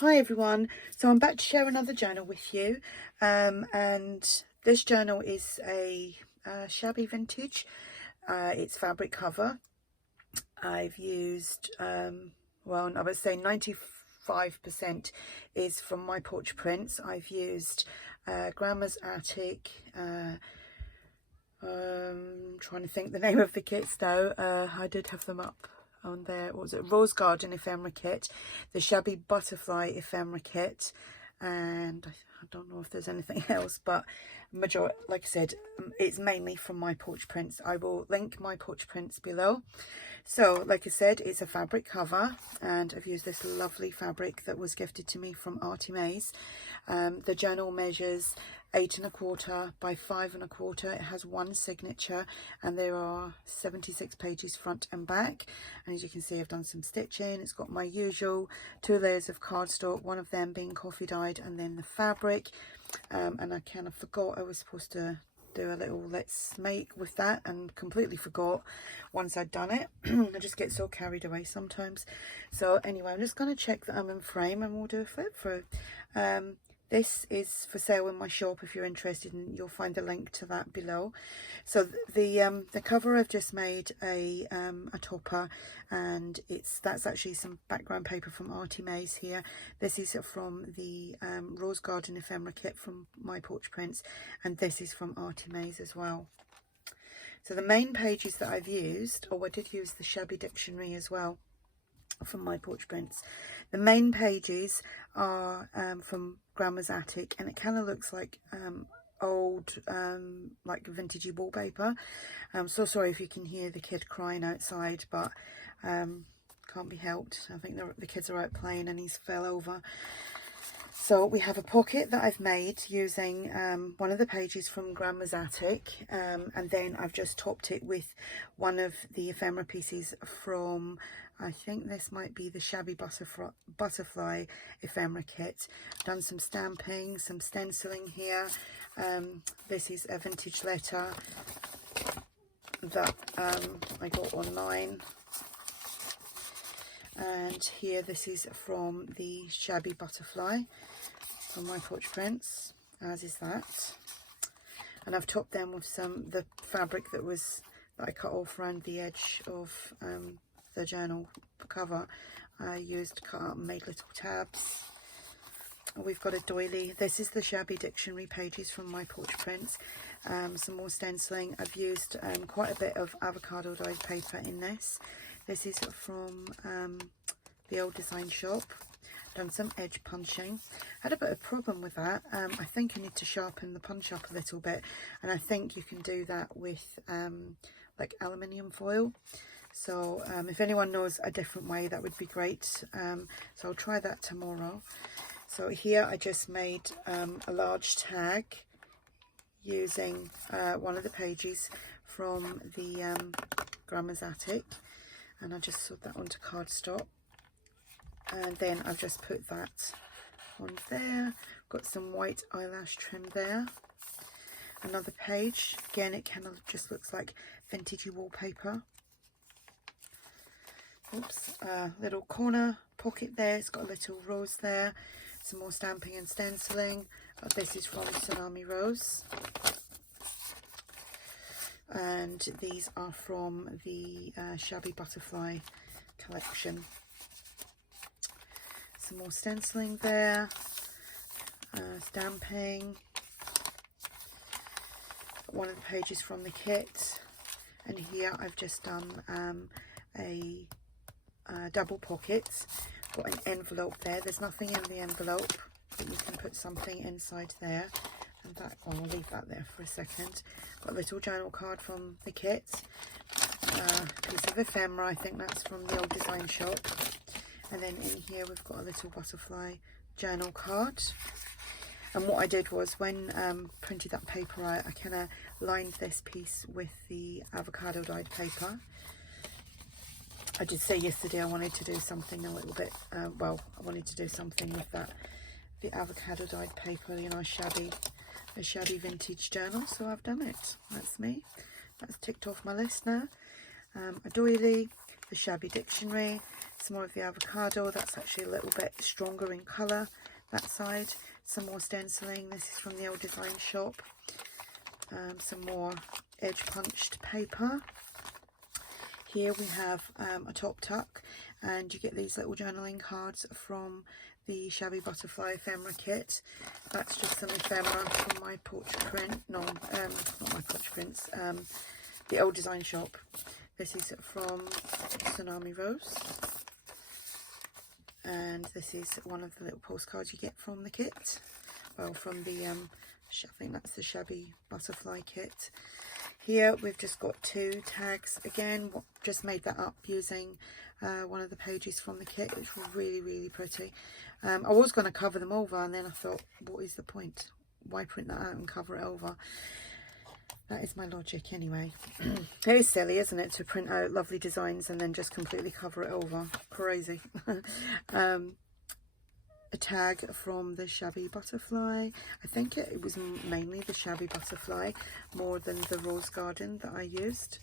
Hi everyone, so I'm back to share another journal with you, and this journal is a shabby vintage. It's fabric cover. I've used, well, I would say 95% is from My Porch Prints. I've used Grandma's Attic, trying to think the name of the kits though. I did have them up on there. What was it? Rose Garden ephemera kit, the Shabby Butterfly ephemera kit, and I don't know if there's anything else, but majority, like I said, it's mainly from My Porch Prints. I will link My Porch Prints below. So like I said, it's a fabric cover, and I've used this lovely fabric that was gifted to me from ARTYmaze. The journal measures 8 1/4 by 5 1/4. It has one signature, and there are 76 pages front and back. And as you can see, I've done some stitching. It's got my usual 2 layers of cardstock, one of them being coffee dyed, and then the fabric. And I kind of forgot I was supposed to do a little let's make with that, and completely forgot once I'd done it. I just get so carried away sometimes. So anyway, I'm just going to check that I'm in frame, and we'll do a flip through. This is for sale in my shop if you're interested, and you'll find the link to that below. So the cover, I've just made a topper, and that's actually some background paper from ARTYmaze here. This is from the Rose Garden ephemera kit from My Porch Prints, and this is from ARTYmaze as well. So the main pages that I've used, I did use the Shabby dictionary as well from My Porch Prints. The main pages are from Grandma's Attic, and it kind of looks like old like vintagey wallpaper. I'm so sorry if you can hear the kid crying outside, but can't be helped. I think the kids are out playing and he's fell over. So we have a pocket that I've made using one of the pages from Grandma's Attic, and then I've just topped it with one of the ephemera pieces from, I think this might be the Shabby Butterfly ephemera kit. Done some stamping, some stenciling here. This is a vintage letter that I got online. And here, this is from the Shabby Butterfly from My Porch Prints, as is that. And I've topped them with the fabric that I cut off around the edge of the journal cover. I used, cut up and made little tabs. We've got a doily. This is the Shabby dictionary pages from My Porch Prints. Some more stenciling. I've used quite a bit of avocado dyed paper in this. This is from the old design shop. Done some edge punching. Had a bit of problem with that. I think I need to sharpen the punch up a little bit, and I think you can do that with like aluminium foil. So if anyone knows a different way, that would be great. So I'll try that tomorrow. So here I just made a large tag using one of the pages from the Grandma's Attic, and I just sewed that onto cardstock, and then I've just put that on there. Got some white eyelash trim there. Another page, again it kind of just looks like vintagey wallpaper. Oops, little corner pocket there, it's got a little rose there. Some more stamping and stenciling. This is from Tsunami Rose. And these are from the Shabby Butterfly collection. Some more stenciling there. Stamping. One of the pages from the kit. And here I've just done a double pocket. Got an envelope there. There's nothing in the envelope, but you can put something inside there. And that, well, I'll leave that there for a second. Got a little journal card from the kit. Piece of ephemera, I think that's from the old design shop. And then in here we've got a little butterfly journal card. And what I did was, when printed that paper out, I kind of lined this piece with the avocado dyed paper. I did say yesterday I wanted to do something a little bit, well, I wanted to do something with the avocado dyed paper, you know, a shabby vintage journal, so I've done it. That's me. That's ticked off my list now. A doily, the Shabby Dictionary, some more of the avocado. That's actually a little bit stronger in colour, that side. Some more stenciling. This is from the old design shop. Some more edge punched paper. Here we have a top tuck, and you get these little journaling cards from the Shabby Butterfly ephemera kit. That's just some ephemera from My Porch Print. No, not My Porch Prints. The old design shop. This is from Tsunami Rose. And this is one of the little postcards you get from the kit. Well, from the, I think that's the Shabby Butterfly kit. Here we've just got 2 tags. Again, just made that up using one of the pages from the kit, which were really, really pretty. I was going to cover them over, and then I thought, what is the point? Why print that out and cover it over? That is my logic anyway. It is silly, isn't it, to print out lovely designs and then just completely cover it over. Crazy. A tag from the Shabby Butterfly. I think it was mainly the Shabby Butterfly more than the Rose Garden that I used.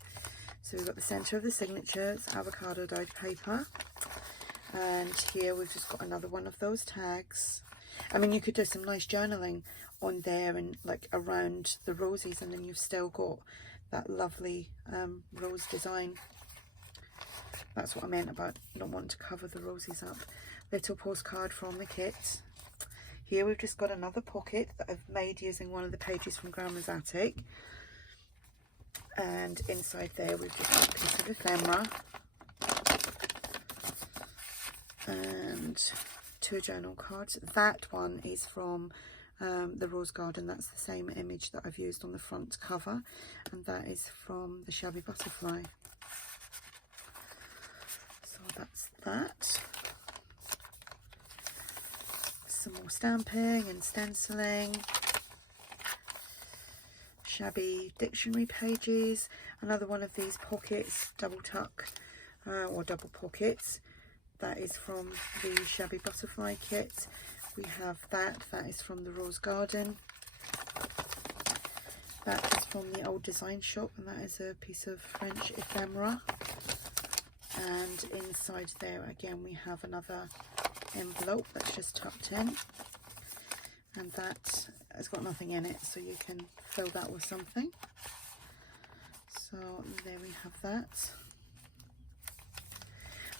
So we've got the centre of the signatures, avocado dyed paper, and here we've just got another one of those tags. I mean, you could do some nice journaling on there and like around the roses, and then you've still got that lovely rose design. That's what I meant about not wanting to cover the roses up. Little postcard from the kit. Here we've just got another pocket that I've made using one of the pages from Grandma's Attic. And inside there we've just got a piece of ephemera. And 2 journal cards. That one is from the Rose Garden. That's the same image that I've used on the front cover. And that is from the Shabby Butterfly. So that's that. Some more stamping and stenciling. Shabby dictionary pages. Another one of these pockets, double tuck or double pockets. That is from the Shabby Butterfly kit. We have that. That is from the Rose Garden. That is from the old design shop, and that is a piece of French ephemera. And inside there again we have another envelope that's just tucked in, and that has got nothing in it, so you can fill that with something. So there we have that.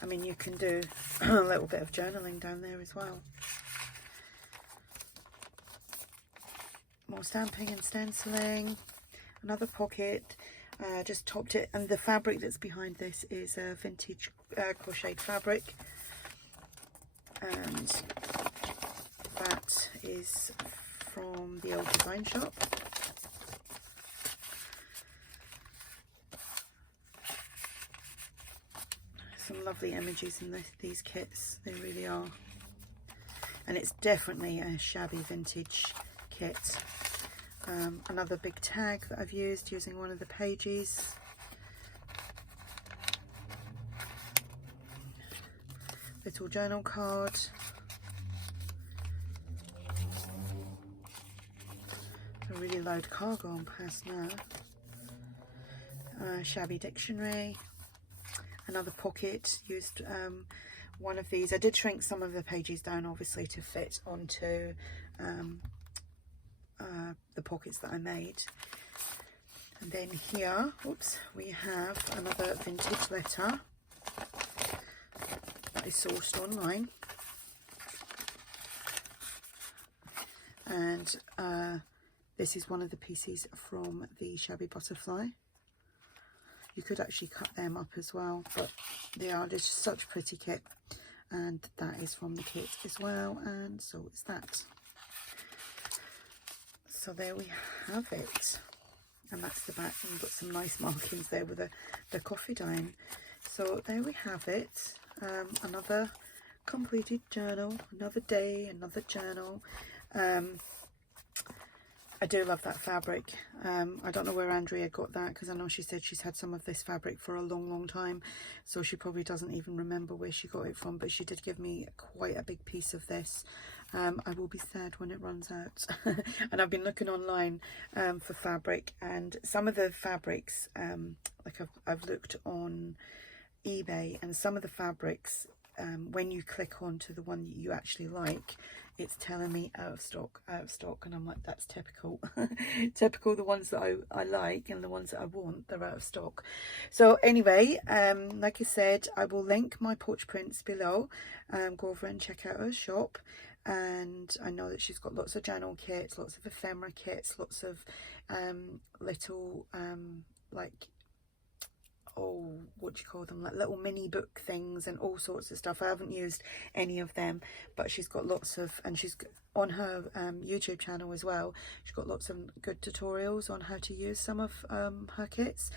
I mean, you can do a little bit of journaling down there as well. More stamping and stenciling. Another pocket. Just topped it, and the fabric that's behind this is a vintage crocheted fabric, and that is from the old design shop. Some lovely images in these kits, they really are, and it's definitely a shabby vintage kit. Another big tag that I've used using one of the pages. Little journal card. A really loud car going past now. Shabby dictionary. Another pocket, used one of these. I did shrink some of the pages down obviously to fit onto the pockets that I made. And then here, oops, we have another vintage letter that is sourced online, and this is one of the pieces from the Shabby Butterfly. You could actually cut them up as well, but they are just such a pretty kit, and that is from the kit as well, and so is that. So there we have it, and that's the back, and we've got some nice markings there with the coffee dyeing. So there we have it. Another completed journal, another day, another journal. I do love that fabric. I don't know where Andrea got that, because I know she said she's had some of this fabric for a long time, so she probably doesn't even remember where she got it from, but she did give me quite a big piece of this. I will be sad when it runs out. And I've been looking online for fabric, and some of the fabrics, like I've looked on eBay, and some of the fabrics, when you click onto the one that you actually like, it's telling me out of stock, and I'm like, that's typical. Typical, the ones that I like and the ones that I want, they're out of stock. So anyway, like I said, I will link My Porch Prints below. Go over and check out her shop. And I know that she's got lots of journal kits, lots of ephemera kits, lots of little like, oh, what do you call them, like little mini book things and all sorts of stuff. I haven't used any of them, but she's got lots of, and she's on her YouTube channel as well, she's got lots of good tutorials on how to use some of her kits,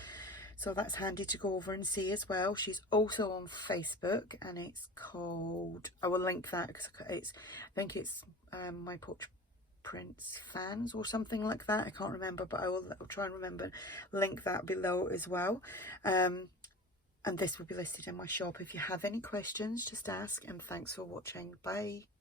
so that's handy to go over and see as well. She's also on Facebook, and it's called, I will link that because it's, I think it's My Porch Prints fans or something like that. I can't remember, but I'll try and remember, link that below as well. And this will be listed in my shop. If you have any questions, just ask, and thanks for watching. Bye.